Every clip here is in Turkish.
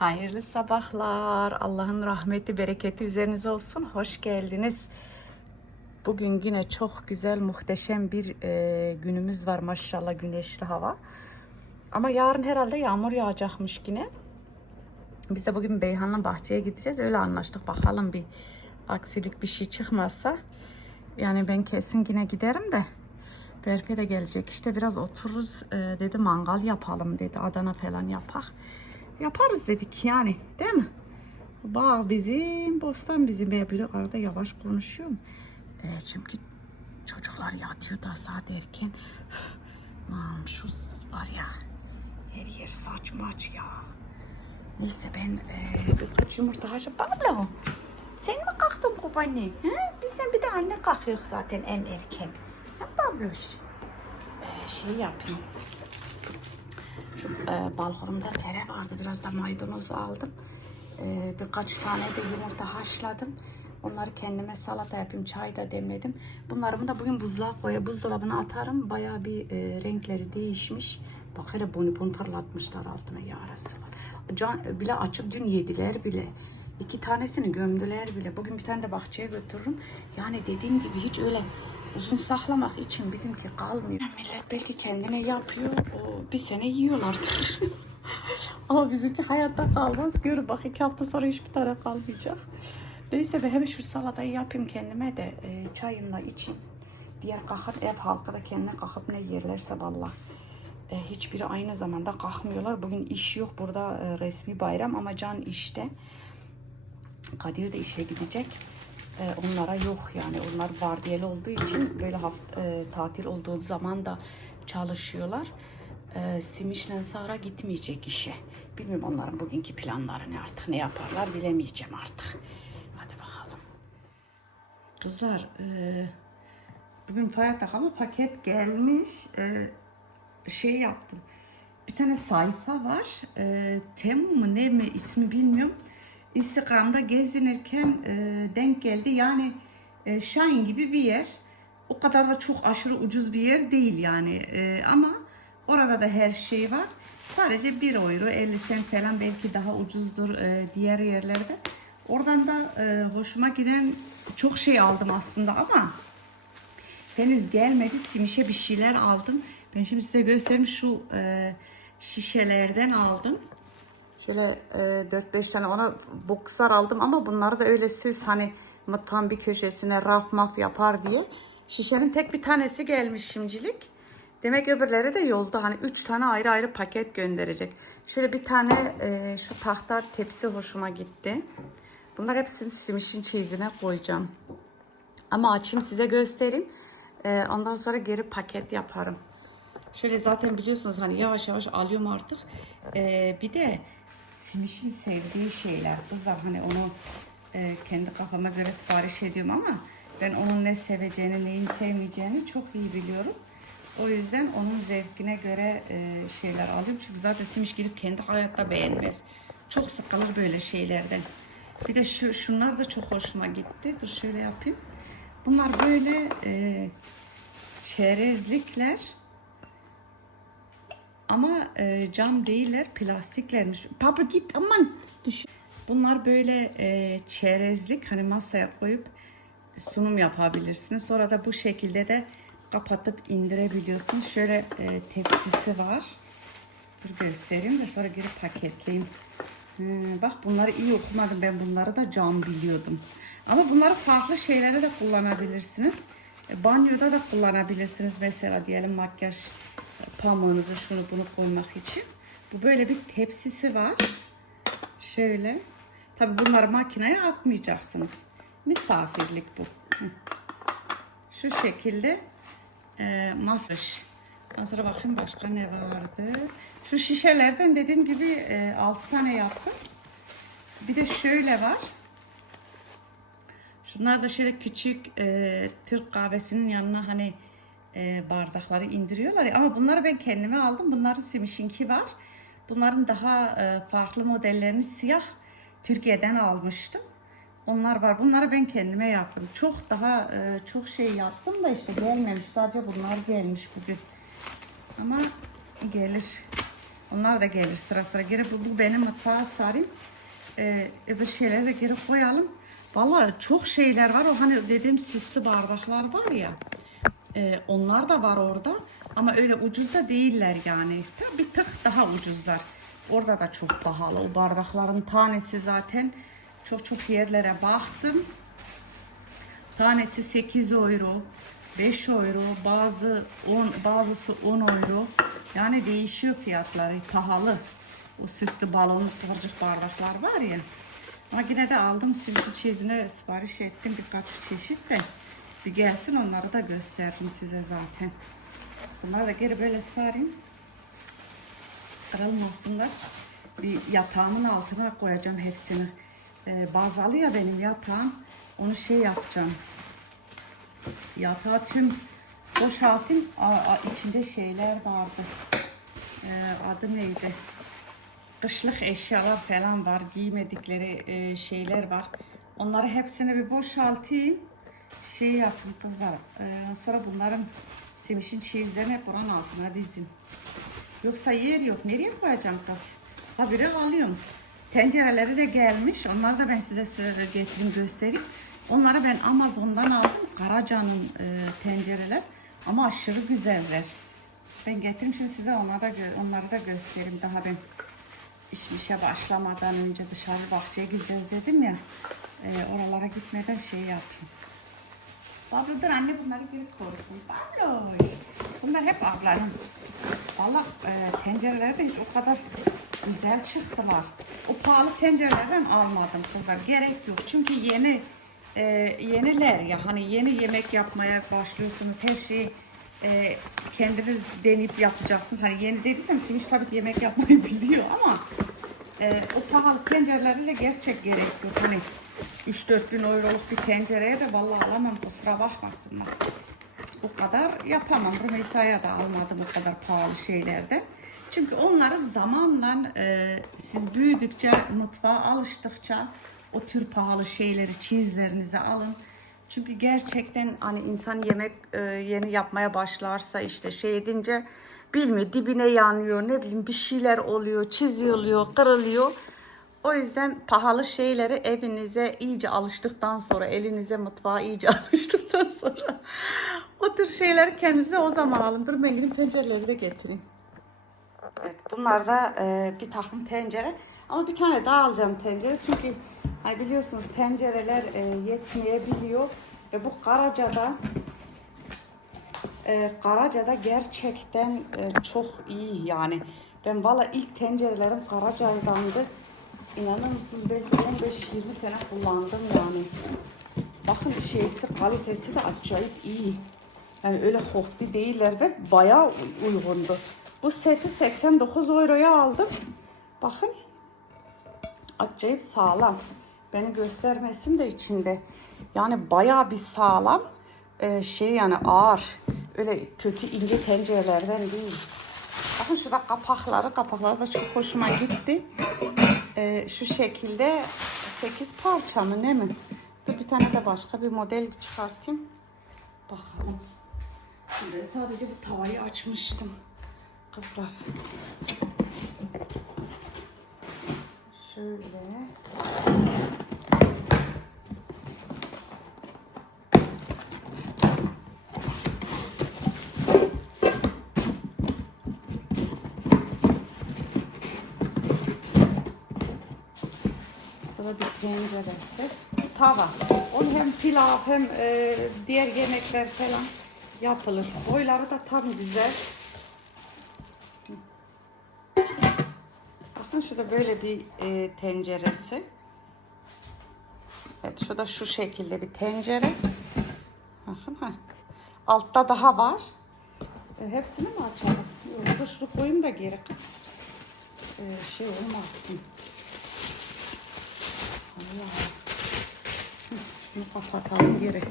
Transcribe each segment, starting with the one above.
Hayırlı sabahlar. Allah'ın rahmeti, bereketi üzerinize olsun. Hoş geldiniz. Bugün yine çok güzel, muhteşem bir e, günümüz var maşallah güneşli hava. Ama yarın herhalde yağmur yağacakmış yine. Biz de bugün Beyhan'la bahçeye gideceğiz. Öyle anlaştık. Bakalım bir aksilik bir şey çıkmazsa. Yani ben kesin yine giderim de. Berfe de gelecek. İşte biraz otururuz e, dedi mangal yapalım dedi. Adana falan yapak. Yaparız dedik yani değil mi? Bağ bizim, bostan bizim. Ben bir arada yavaş konuşuyorum. E, çünkü çocuklar yatıyor da saat erken. Aman şu var ya her yer saç maç ya. Neyse ben e, birkaç yumurta haşa Pablo. Sen mi kalktın kubanne? He? Biz sen bir de anne kalkıyor zaten en erken. Ha Pabloş? E, şey yapayım. Şu e, balkonumda tere vardı. Biraz da maydanoz aldım. E, birkaç tane de yumurta haşladım. Onları kendime salata yapayım. Çay da demledim. Bunlarımı da bugün buzluğa koya buzdolabına atarım. Bayağı bir e, renkleri değişmiş. Bak hele bonibon parlatmışlar altına ya Resulallah. Can, bile açıp dün yediler bile. İki tanesini gömdüler bile. Bugün bir tane de bahçeye götürürüm. Yani dediğim gibi hiç öyle uzun saklamak için bizimki kalmıyor. Millet belki kendine yapıyor. O bir sene yiyorlardır. Ama bizimki hayatta kalmaz. Görün bak iki hafta sonra hiçbir tane kalmayacak. Neyse ben hemen şu salatayı yapayım kendime de e, çayımla içeyim. Diğer kalkıp ev halkı da kendine kalkıp ne yerlerse vallahi. E, hiçbiri aynı zamanda kalkmıyorlar. Bugün iş yok. Burada e, resmi bayram ama Can işte. Kadir de işe gidecek. E, onlara yok yani. Onlar vardiyalı olduğu için böyle hafta, e, tatil olduğu zaman da çalışıyorlar. E, Simiş'le Sara gitmeyecek işe. Bilmiyorum onların bugünkü planlarını artık ne yaparlar bilemeyeceğim artık. Hadi bakalım. Kızlar e, bugün Fayatak ama paket gelmiş. E, şey yaptım. Bir tane sayfa var. E, Temu mu ne mi ismi bilmiyorum. Instagram'da gezinirken e, denk geldi. Yani e, Shine gibi bir yer. O kadar da çok aşırı ucuz bir yer değil yani. E, ama orada da her şey var. Sadece 1 euro 50 sen falan belki daha ucuzdur e, diğer yerlerde. Oradan da e, hoşuma giden çok şey aldım aslında ama henüz gelmedi. Simiş'e bir şeyler aldım. Ben şimdi size göstereyim şu e, şişelerden aldım. Şöyle e, 4-5 tane ona boxlar aldım ama bunları da öyle süs hani mutfağın bir köşesine raf maf yapar diye. Şişenin tek bir tanesi gelmiş şimdilik. Demek öbürleri de yolda hani 3 tane ayrı ayrı paket gönderecek. Şöyle bir tane e, şu tahta tepsi hoşuma gitti. Bunlar hepsini simişin çeyizine koyacağım. Ama açayım size göstereyim. E, ondan sonra geri paket yaparım. Şöyle zaten biliyorsunuz hani yavaş yavaş alıyorum artık. Ee, bir de Simiş'in sevdiği şeyler. Kızlar hani onu e, kendi kafama göre sipariş ediyorum ama ben onun ne seveceğini, neyin sevmeyeceğini çok iyi biliyorum. O yüzden onun zevkine göre e, şeyler alıyorum. Çünkü zaten Simiş gidip kendi hayatta beğenmez. Çok sıkılır böyle şeylerden. Bir de şu şunlar da çok hoşuma gitti. Dur şöyle yapayım. Bunlar böyle e, çerezlikler. Ama e, cam değiller, plastiklermiş. Papa git aman. Düş. Bunlar böyle e, çerezlik hani masaya koyup sunum yapabilirsiniz. Sonra da bu şekilde de kapatıp indirebiliyorsunuz. Şöyle e, tepsisi var. Dur göstereyim de sonra geri paketleyeyim. Hmm, bak bunları iyi okumadım. Ben bunları da cam biliyordum. Ama bunları farklı şeylere de kullanabilirsiniz. E, Banyoda da kullanabilirsiniz. Mesela diyelim makyaj pamuğunuzu şunu bunu koymak için. Bu böyle bir tepsisi var. Şöyle. Tabi bunları makineye atmayacaksınız. Misafirlik bu. Şu şekilde e, masaj. Sonra bakayım başka ne vardı. Şu şişelerden dediğim gibi e, 6 tane yaptım. Bir de şöyle var. Şunlar da şöyle küçük e, Türk kahvesinin yanına hani e, bardakları indiriyorlar. Ama bunları ben kendime aldım. Bunların Simiş'inki var. Bunların daha e, farklı modellerini siyah Türkiye'den almıştım. Onlar var. Bunları ben kendime yaptım. Çok daha e, çok şey yaptım da işte gelmemiş. Sadece bunlar gelmiş bugün. Ama gelir. Onlar da gelir sıra sıra. Geri bu, bu benim mutfağa sarayım. Ee, öbür şeyleri de geri koyalım. Vallahi çok şeyler var. O hani dediğim süslü bardaklar var ya. E, onlar da var orada. Ama öyle ucuz da değiller yani. Bir tık daha ucuzlar. Orada da çok pahalı. O bardakların tanesi zaten çok çok yerlere baktım. Tanesi 8 euro, 5 euro, bazı 10, bazısı 10 euro. Yani değişiyor fiyatları, pahalı. O süslü balonluk bardaklar var ya. Ama yine de aldım simsi çizine sipariş ettim birkaç çeşit de. Bir gelsin onları da gösterdim size zaten. Bunları da geri böyle sarayım. Kırılmasınlar. Bir yatağımın altına koyacağım hepsini. Ee, bazalı ya benim yatağım. Onu şey yapacağım. Yatağı tüm boşaltayım. Aa, içinde şeyler vardı. Ee, adı neydi? Kışlık eşyalar falan var. Giymedikleri e, şeyler var. Onları hepsini bir boşaltayım. Şey yapın kızlar. Ee, sonra bunların simişin çeyizlerini Kur'an altına dizin. Yoksa yer yok. Nereye koyacağım kız? Habire alıyorum. Tencereleri de gelmiş. Onları da ben size söyle getireyim göstereyim. Onları ben Amazon'dan aldım. Karaca'nın e, tencereler. Ama aşırı güzeller. Ben getireyim şimdi size onları da, onları da göstereyim. Daha ben işmişe başlamadan önce dışarı bahçeye gideceğiz dedim ya. E, oralara gitmeden şey yapayım. Pablo dur anne bunları geri korusun. Pablo. Bunlar hep ablanın. Valla e, tencereler de hiç o kadar güzel çıktılar. O pahalı tencerelerden almadım kızlar. Gerek yok. Çünkü yeni e, yeniler ya hani yeni yemek yapmaya başlıyorsunuz. Her şeyi e, kendiniz deneyip yapacaksınız. Hani yeni dediysem Simiş tabii ki yemek yapmayı biliyor ama e, o pahalı tencereleriyle gerçek gerek yok. Hani 3-4 bin euroluk bir tencereye de vallahi alamam kusura bakmasınlar. O kadar yapamam. Rümeysa'ya da almadım o kadar pahalı şeylerde. Çünkü onları zamanla e, siz büyüdükçe, mutfağa alıştıkça o tür pahalı şeyleri, çizlerinizi alın. Çünkü gerçekten hani insan yemek e, yeni yapmaya başlarsa işte şey edince bilmiyor dibine yanıyor ne bileyim bir şeyler oluyor çiziyor kırılıyor. O yüzden pahalı şeyleri evinize iyice alıştıktan sonra, elinize mutfağa iyice alıştıktan sonra o tür şeyleri kendinize o zaman alın. Dur ben gidip tencereleri de getireyim. Evet, bunlar da e, bir takım tencere. Ama bir tane daha alacağım tencere. Çünkü hani biliyorsunuz tencereler e, yetmeyebiliyor. Ve bu Karaca'da e, Karaca'da gerçekten e, çok iyi yani. Ben valla ilk tencerelerim Karaca'dandı. İnanır mısınız belki 15-20 sene kullandım yani. Bakın şeysi kalitesi de acayip iyi. Yani öyle hofti değiller ve bayağı uygundu. Bu seti 89 euroya aldım. Bakın. Acayip sağlam. Beni göstermesin de içinde. Yani bayağı bir sağlam. Ee, şey yani ağır. Öyle kötü ince tencerelerden değil. Bakın şurada kapakları. Kapakları da çok hoşuma gitti. Ee, şu şekilde 8 parça mı ne mi? Dur bir tane de başka bir model çıkartayım. Bakalım. Şimdi sadece bu tavayı açmıştım. Kızlar. Şöyle. Tenceresi. Tava. Onu hem pilav hem e, diğer yemekler falan yapılır. Boyları da tam güzel. Bakın şurada böyle bir e, tenceresi. Evet şu da şu şekilde bir tencere. Bakın ha. Altta daha var. E, hepsini mi açalım? Yok, şunu koyayım da geri kız. E, şey olmasın. Allah. Şunu kapatalım geri.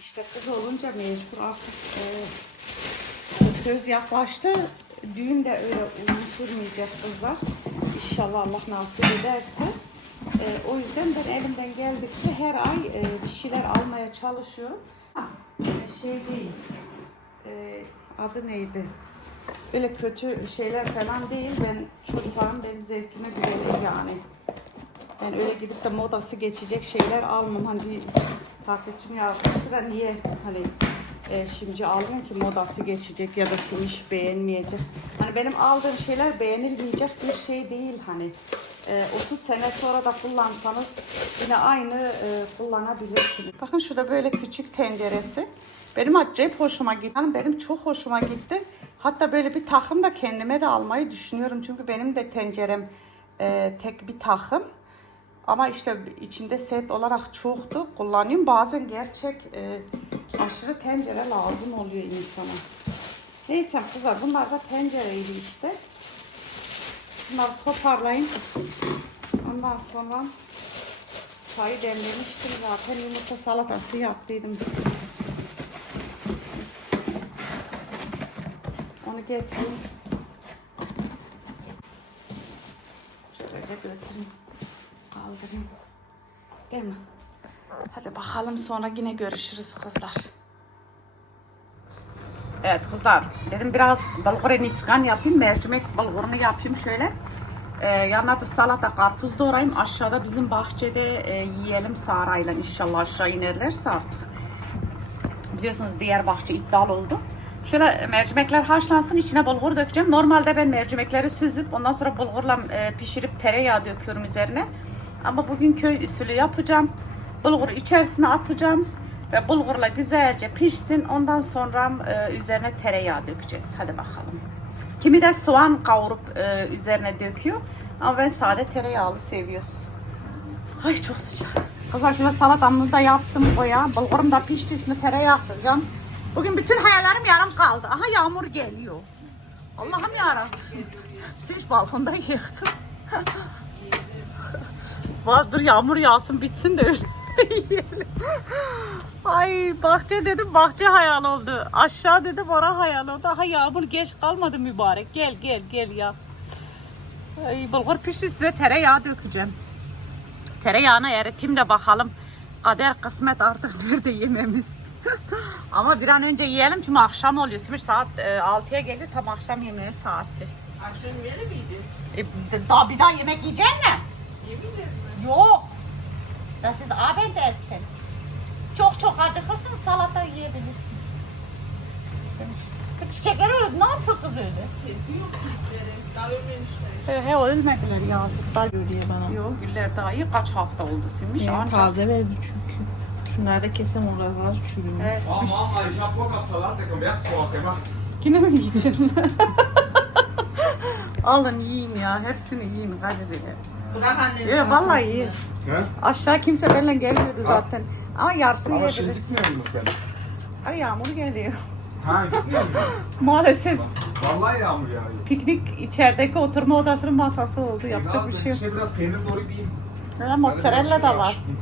İşte kız olunca mecbur artık e, söz yaklaştı. Düğün de öyle uzun sürmeyecek kızlar. İnşallah Allah nasip ederse. E, o yüzden ben elimden geldikçe her ay e, bir şeyler almaya çalışıyorum. Ha, e, şey değil. E, adı neydi? Böyle kötü şeyler falan değil. Ben çocuklarım benim zevkime değil yani. Ben öyle gidip de modası geçecek şeyler almam. Hani bir takipçim yazmıştı da niye hani e, şimdi alıyorum ki modası geçecek ya da simiş beğenmeyecek. Hani benim aldığım şeyler beğenilmeyecek bir şey değil hani. E, 30 sene sonra da kullansanız yine aynı e, kullanabilirsiniz. Bakın şurada böyle küçük tenceresi. Benim acayip hoşuma gitti. Yani benim çok hoşuma gitti. Hatta böyle bir takım da kendime de almayı düşünüyorum. Çünkü benim de tencerem e, tek bir takım. Ama işte içinde set olarak çoktu. Kullanıyorum. Bazen gerçek e, aşırı tencere lazım oluyor insana. Neyse kızlar bunlar da tencereydi işte. Bunları toparlayın. Ondan sonra çayı demlemiştim zaten. Yumurta salatası yaptıydım. Onu getireyim. Şöyle götüreyim. Kaldırayım. Değil mi? Hadi bakalım sonra yine görüşürüz kızlar. Evet kızlar dedim biraz bulgur niskan yapayım. Mercimek bulgurunu yapayım şöyle. Ee, yanına da salata karpuz doğrayayım. Aşağıda bizim bahçede e, yiyelim Sara'yla inşallah aşağı inerlerse artık. Biliyorsunuz diğer bahçe iptal oldu. Şöyle mercimekler haşlansın içine bulgur dökeceğim. Normalde ben mercimekleri süzüp ondan sonra bulgurla e, pişirip tereyağı döküyorum üzerine. Ama bugün köy usulü yapacağım. Bulguru içerisine atacağım ve bulgurla güzelce pişsin. Ondan sonra e, üzerine tereyağı dökeceğiz. Hadi bakalım. Kimi de soğan kavurup e, üzerine döküyor. Ama ben sade tereyağlı seviyoruz. Ay çok sıcak. Kızlar şöyle salatamı da yaptım koya. Bulgurum da pişti üstüne tereyağı atacağım. Bugün bütün hayallerim yarım kaldı. Aha yağmur geliyor. Allah'ım yarabbim. Siz balkonda yıktın. Dur yağmur yağsın bitsin de öyle yiyelim. Ay bahçe dedim bahçe hayal oldu. Aşağı dedim ora hayal oldu. Aha yağmur geç kalmadı mübarek. Gel gel gel ya. Ay, bulgur pişti üstüne tereyağı dökeceğim. Tereyağını eriteyim de bakalım. Kader kısmet artık nerede yememiz. Ama bir an önce yiyelim çünkü akşam oluyor. Şimdi saat e, 6'ya geldi tam akşam yemeği saati. Akşam yeri miydi? E, daha bir daha yemek yiyecek mi? Yemin. Yok. Ya siz aben de etsin. Çok çok acıkırsın salata yiyebilirsin. Kız Çiçekler öyle ne yapıyor kız öyle? Kesiyor çiftleri. Daha ölmemişler. He, he ölmediler yazıklar. Görüyor bana. Yok güller daha iyi kaç hafta oldu Simiş Yani ancak. taze verdi çünkü. Şunları da kesem oralar çürümüş. Hab Bock auf Salat, Digga. Wer hast sowas gemacht? Yine mi yiyeceksin? Alın yiyin ya hepsini yiyin hadi Bırak anne. Ya vallahi iyi. Hä? Aşağı kimse benimle gelmiyordu zaten. Ama yarısını Aber şimdi yiyebilirsin. gitmiyor musun sen? Ay yağmur geliyor. Ha gitmiyor musun? Maalesef Vallahi yağmur yağıyor. piknik içerideki oturma odasının masası oldu. Yapacak bir şey yok. İçine biraz peynir doğrayıp yiyeyim. Ha, mozzarella da şey var. yapmıştım.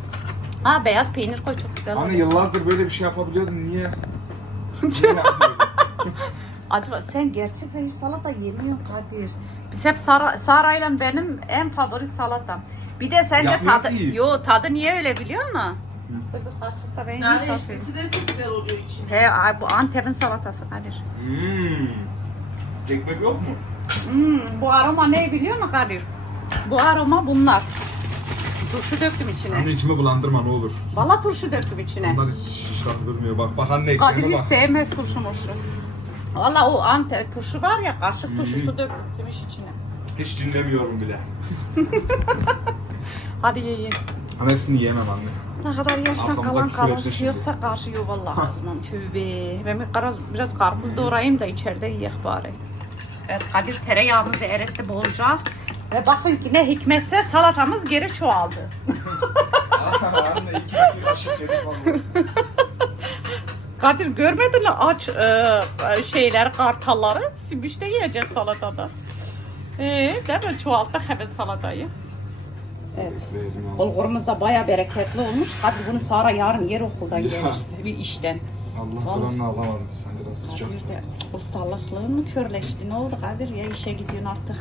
Ha beyaz peynir koy çok güzel Hani oluyor. yıllardır böyle bir şey yapabiliyordun. Niye? Niye yapmıyordun? Acaba sen gerçekten hiç salata yemiyorsun Kadir. Biz hep Sara, Sara ile benim en favori salatam. Bir de sence Yapmıyor tadı, ki. yo tadı niye öyle biliyor musun? Dur bir kaşık da ben Yani yiyeyim içkisi de çok güzel oluyor içine. He ay, bu Antep'in salatası Kadir. Hmm. Ekmek yok mu? Hmm, bu aroma ne biliyor musun Kadir? Bu aroma bunlar. Turşu döktüm içine. Anne içime bulandırma ne olur. Valla turşu döktüm içine. Bunlar hiç durmuyor. Bak bak anne Kadir ekmeğime hiç bak. sevmez turşu murşu. Valla o Antep turşu var ya kaşık turşusu döktüm simiş içine. Hiç dinlemiyorum bile. Hadi ye ye. Ama hepsini yiyemem anne. Ne kadar yersen kalan küfür kalır. şimdi. Yoksa karşıyor vallahi Azman tövbe. Ben bir biraz, biraz karpuz doğrayayım da içeride yiyek bari. Evet Kadir tereyağımızı eritti bolca. Ve bakın ki ne hikmetse salatamız geri çoğaldı. anne iki iki kaşık yedik vallahi. Kadir görmedin mi aç e, e, şeyler kartalları? Simiş de yiyecek salatada. Ee, değil mi? Çoğalttık hemen salatayı. Evet. Bulgurumuz da baya bereketli olmuş. Hadi bunu Sara yarın yer okuldan gelirse bir işten. Allah bulanını alamadım sen biraz sıcak. Kadir de ustalıklığın mı körleşti? Ne oldu Kadir ya işe gidiyorsun artık.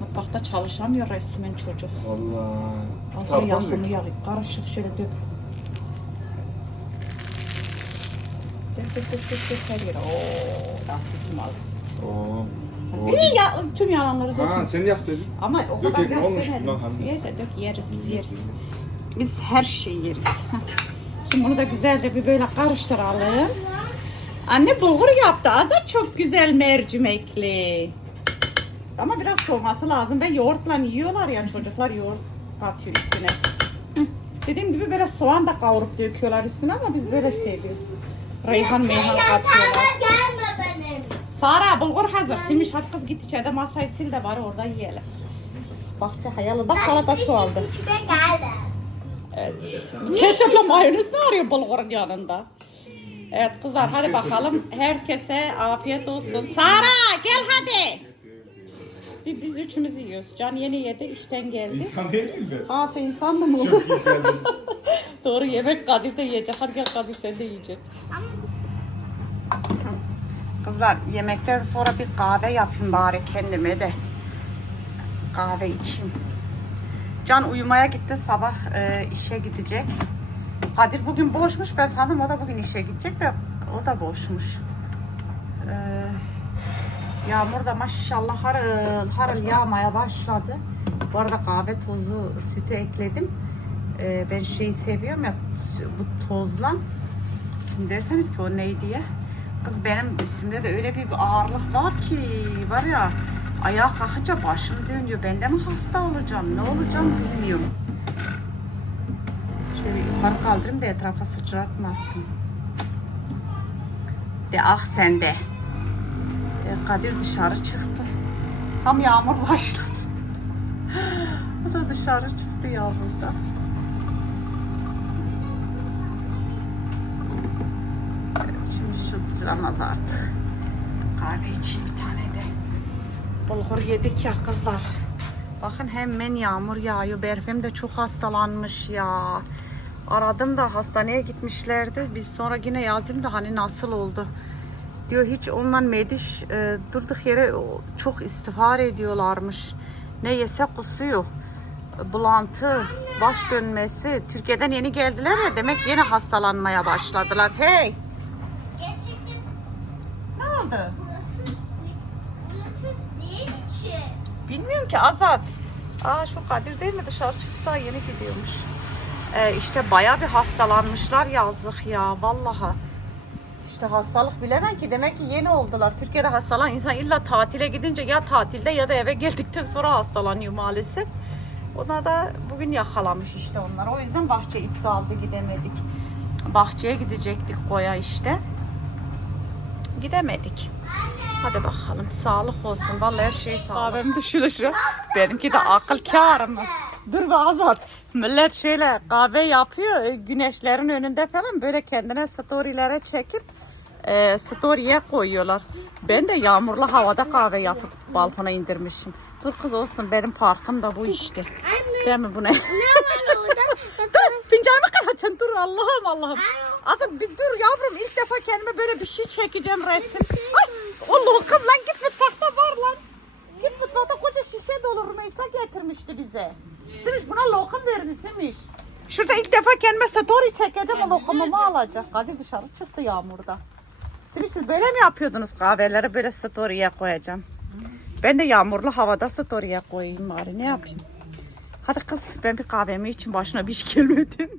Mutfakta çalışamıyor resmen çocuk. Vallahi. Azı Tarifan yakını yağı. Karışık şöyle dök. Dök dök dök her yere. Ooo das ist mal. Oo. İyi ya tüm yalanları dökün. Ha sen yak dedin. Ama o kadar biraz olmuş demedim. bundan hem de. Neyse dök yeriz biz yeriz. Biz her şeyi yeriz. Şimdi bunu da güzelce bir böyle karıştıralım. Anne bulgur yaptı. Azat çok güzel mercimekli. Ama biraz soğuması lazım. Ben yoğurtla yiyorlar ya çocuklar yoğurt katıyor üstüne. Hı. Dediğim gibi böyle soğan da kavurup döküyorlar üstüne ama biz böyle seviyoruz. Reyhan meyhan gelme benim. Sara bulgur hazır. Simiş hadi kız git içeride masayı sil de bari orada yiyelim. Bahçe hayalı. Bak salata çoğaldı. İşte geldi. Evet. Ketçapla mayonez ne arıyor bulgurun yanında? Evet kızlar hadi bakalım. Herkese afiyet olsun. Sara gel hadi. Biz, biz üçümüz yiyoruz. Can yeni yedi işten geldi. İnsan değil miydi? Aa sen insan mı oldun? Çok iyi geldin. Doğru yemek Kadir de yiyecek. Hadi gel Kadir sen de yiyeceksin. Kızlar yemekten sonra bir kahve yapayım bari kendime de. Kahve içeyim. Can uyumaya gitti sabah e, işe gidecek. Kadir bugün boşmuş. Ben sandım o da bugün işe gidecek de o da boşmuş. E, yağmur da maşallah harıl harıl yağmaya başladı. Bu arada kahve tozu sütü ekledim. E, ben şeyi seviyorum ya bu tozla. Derseniz ki o ne diye. Kız benim üstümde de öyle bir ağırlık var ki var ya ayağa kalkınca başım dönüyor. Ben de mi hasta olacağım? Ne olacağım bilmiyorum. Şöyle yukarı kaldırayım da etrafa sıçratmasın. De ah sen de. De Kadir dışarı çıktı. Tam yağmur başladı. o da dışarı çıktı yağmurda. Evet şimdi şu sıramaz artık. Kahve içeyim bir tane de. Bulgur yedik ya kızlar. Bakın hemen yağmur yağıyor. Berfem de çok hastalanmış ya. Aradım da hastaneye gitmişlerdi. Bir sonra yine yazayım da hani nasıl oldu. Diyor hiç onunla mediş e, durduk yere çok istihar ediyorlarmış. Ne yese kusuyor. Bulantı, baş dönmesi. Türkiye'den yeni geldiler ya demek yeni hastalanmaya başladılar. Hey! Gerçekten Ne oldu? burası, burası. Bilmiyorum ki Azat. Aa şu Kadir değil mi dışarı çıktı daha yeni gidiyormuş. Ee, işte baya bir hastalanmışlar yazık ya vallahi. İşte hastalık bilemem ki demek ki yeni oldular. Türkiye'de hastalan insan illa tatile gidince ya tatilde ya da eve geldikten sonra hastalanıyor maalesef. Ona da bugün yakalamış işte onlar. O yüzden bahçe iptaldi gidemedik. Bahçeye gidecektik koya işte. Gidemedik. Hadi bakalım. Sağlık olsun. Vallahi her şey sağlık. Kahvem düşülüşü. Benimki de akıl kârı mı? Dur be Azat. Millet şöyle kahve yapıyor. Güneşlerin önünde falan böyle kendine storylere çekip e, story'e koyuyorlar. Ben de yağmurlu havada kahve yapıp balkona indirmişim. Dur kız olsun benim farkım da bu işte. Anne Değil mi bu ne? ne var orada? dur fincanımı karacaksın dur Allah'ım Allah'ım. Azat bir dur yavrum ilk defa kendime böyle bir şey çekeceğim resim. Ay, o lokum lan git mutfakta var lan. Git mutfakta koca şişe dolu Rümeysa getirmişti bize. Simiş buna lokum vermişsiniz. Şurada ilk defa kendime story çekeceğim o lokumumu alacak. Kadir dışarı çıktı yağmurda. Simiş siz böyle mi yapıyordunuz kahveleri böyle story'e koyacağım. Ben de yağmurlu havada story'e koyayım bari ne yapayım. Hadi kız ben bir kahvemi için başına bir iş gelmedim.